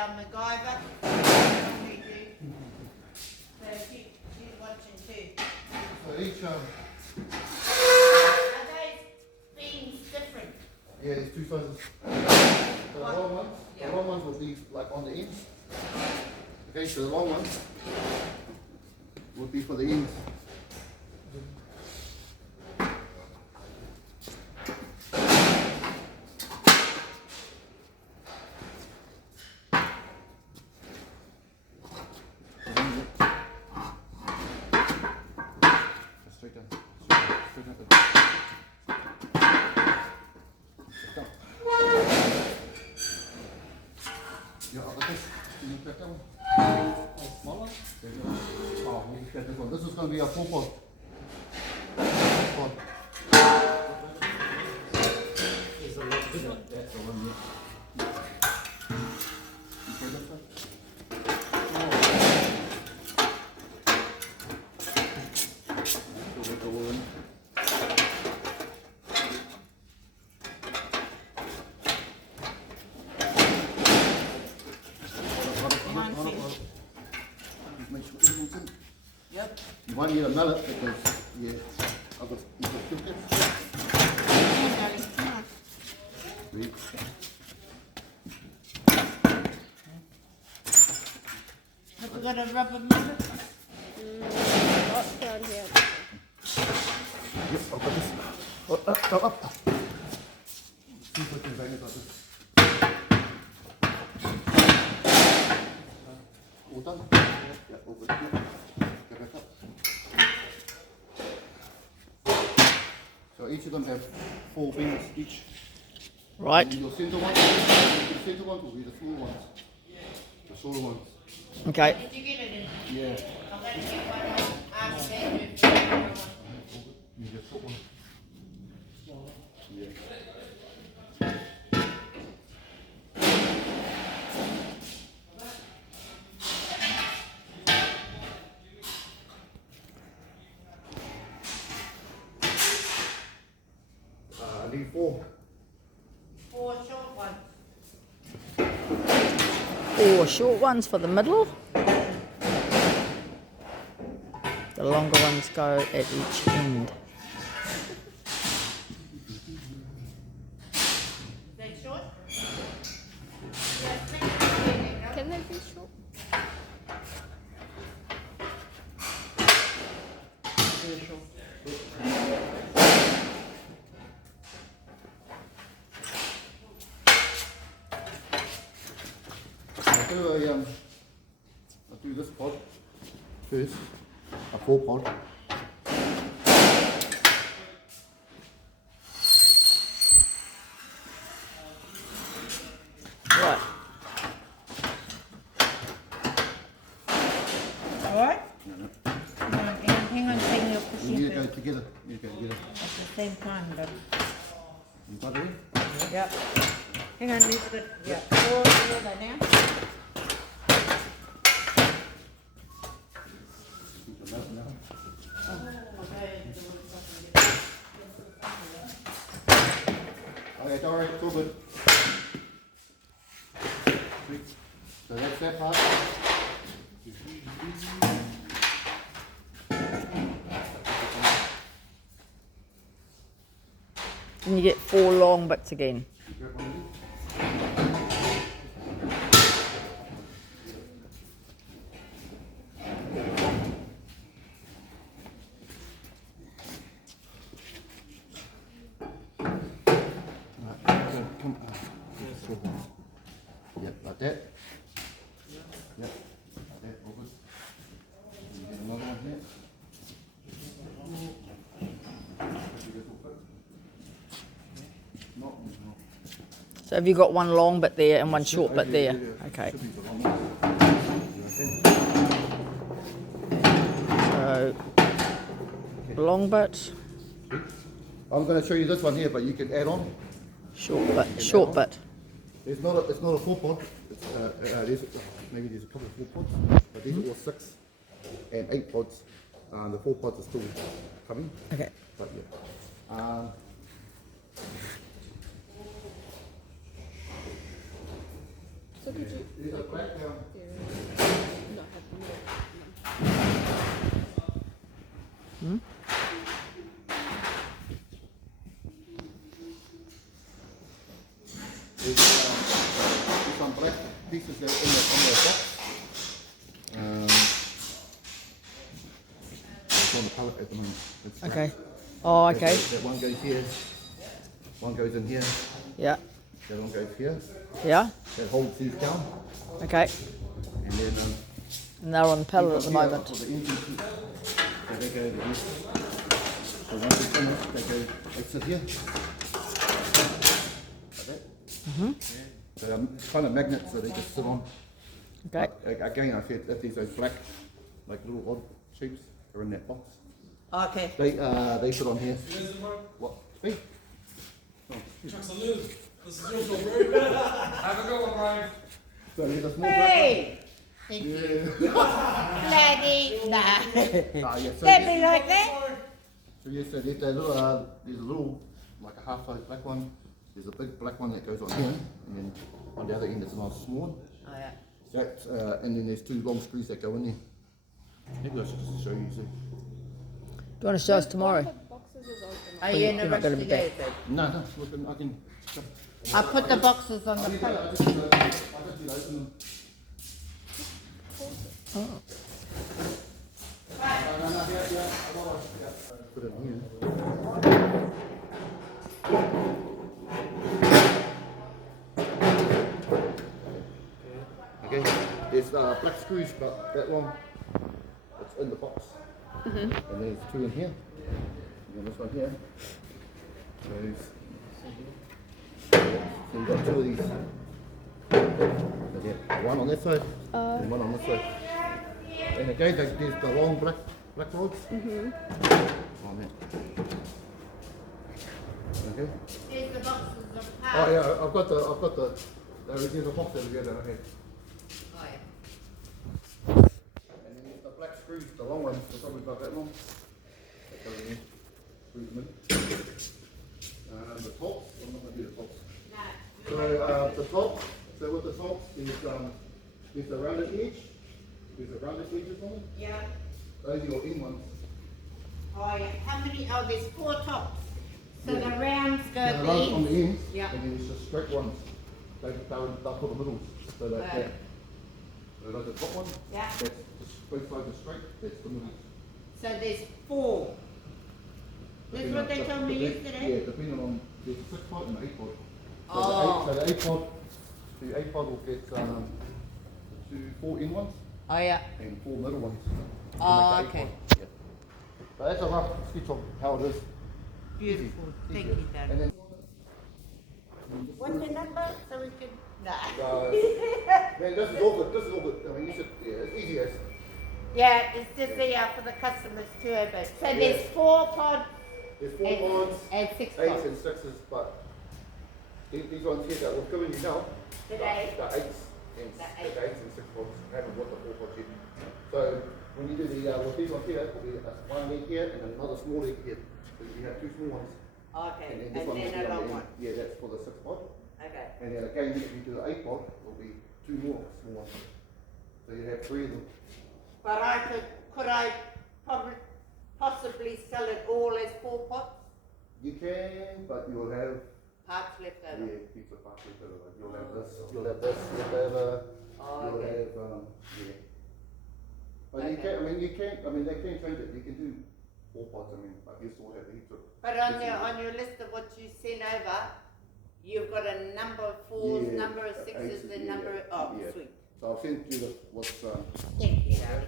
our MacGyver. We do. So she's watching too. So each Are those beans different? yeah, there's two sizes. The long ones, the long ones will be like on the ends. Okay, so the long ones would be for the ends. Straight down. Straight down. Yeah, I'll just you cut that one. Oh, smaller? There you go. Oh, we cut this one. This is going to be a full pod. Pod. Is the left bigger? That's the one, yeah. You try this one? So we'll go in. Make sure everything's in. Yep. You won't need a mallet because, yeah, I've got filters. Come on. Read. Have we got a rubber mallet? What's down here? Yep, I've got this. Oh, up. See if we can bang it like this. All done? Yeah, all good. Yeah. Go back up. So each of them have 4 beams each. Right. And your centre ones will be the small ones. The shorter ones. Okay. Did you get it in? Yeah. I'm going to get one after that. You get short one. Yeah. I need 4. 4 short ones. 4 short ones for the middle. The longer ones go at each end. Is that short? Can they be short? I'll do this pod first, a 4 pod. Right. Alright? Hang on, taking your You pushing need to go first together. You need to go together. at the same time, but. You got it? Yep. Hang on, leave it. Yep. 4 together now. Keep the mouth now. Okay, it's alright, it's all good. Sweet. So that's that part. Then you get 4 long bits again. Grab one of these. Come on. Yep, like that. Yep, like that, all good. And get another one here. No. So have you got one long bit there and one short bit there? Okay. Should be the long one. So long bit, I'm going to show you this one here, but you can add on. short bit, short bit. It's not a 4 pod. It's, maybe there's a couple of 4 pods, but these are all 6 and 8 pods. The 4 pods are still coming, Okay. but yeah. So So could you These are black now. not have the milk? There's some black pieces there in the box. It's on the pallet at the moment. It's black. Okay. Oh, okay. That one goes here. One goes in here. Yeah. That one goes here. Yeah. That holds these down. Okay. And then And they're on the pallet at the these are here moment. for the engine seat. So they go to here. So once they finish, they sit here. Like that. So they're kind of magnets that they just sit on. Okay. Again, I said that these those black, like little odd shapes are in that box. Okay. They sit on here. What? Me? Chuck's a lose. This is your job, bro. Have a good one, Brian. So there's a small black Hey! one. Yeah. Bloody nah. Yeah, so Don't be like that. so yes, so there's a little, like a half-size black one. There's a big black one that goes on here, and then on the other end there's a nice small one. Oh, yeah. That's, and then there's two long screws that go in there. Maybe I should just show you. See. Do you want to show us tomorrow? The boxes is open. Are you You're not gonna be back. investigated? No, no, I can. I put the boxes on the I pallet. just need to open them. Oh. No, yeah, put it in here. Okay, there's black screws, but that one, it's in the box. And there's two in here. And then this one here. So you've got two of these. So yeah, one on this side and one on this side. And again, there's the long black rods. On there. Okay. Here's the boxes of Oh pallet. yeah, I've got the there's a box over here that I had. Oh, yeah. And then there's the black screws, the long ones, they've probably got that long. That goes in there. Screws them in. The tops, I'm not going to do the tops. No. So the top, so with the tops, there's the rounded edge. There's the rounded edges on it. Yeah. Those are your in ones. Oh, yeah. How many? Oh, there's 4 tops. So Yeah. the rounds go And the round on the these. ends, Yeah. and then there's the straight ones. They're for the middles, so like Right. that. So like the top one, Yeah. that's just both sides are straight, that's the middle. So there's 4. That's Depending what on- they told me depend- yesterday. Yeah, depending on, there's a 6 pod and an 8 pod. Oh. So the 8 pod, the 8 pod will get 4 in ones Oh, yeah. and 4 middle ones. to Oh, make the 8 okay. pod. Yeah. But that's a rough sketch of how it is. Beautiful. Thank Easier. you, Dad. And then, What's your number so we can... Nah. man, this is all good, this is all good. I mean, you should, yeah, it's easy as. Yeah, it's just there for the customers to open. So there's 4 pods There's 4 pods, and 6 8s pods and 6s, but these ones here that we're giving you now, today. the 8s and The the 8s and 6 pods, haven't got the 4 pods yet. So when you do the, with these ones here, will be one leg here and another small leg here. So you have 2 small ones. Okay, And and then this one will then be a on long the one. end. Yeah, that's for the 6 pod. Okay. And then again, if you do the 8 pod, will be 2 more small ones. So you have 3 of them. But could I possibly sell it all as 4 pots? You can, but you'll have, Parts left over. yeah, pizza parts left over. You'll have this left over. Oh, You'll okay. have, yeah. But you Okay. can, I mean, they can change it. You can do 4 pods, I mean, but you still have heaps of. But on your list of what you sent over, you've got a number of 4s, Yeah, number of 6s, eights, and yeah, number of... Oh, yeah. sweet. So I'll send you what's, Thank you, darling.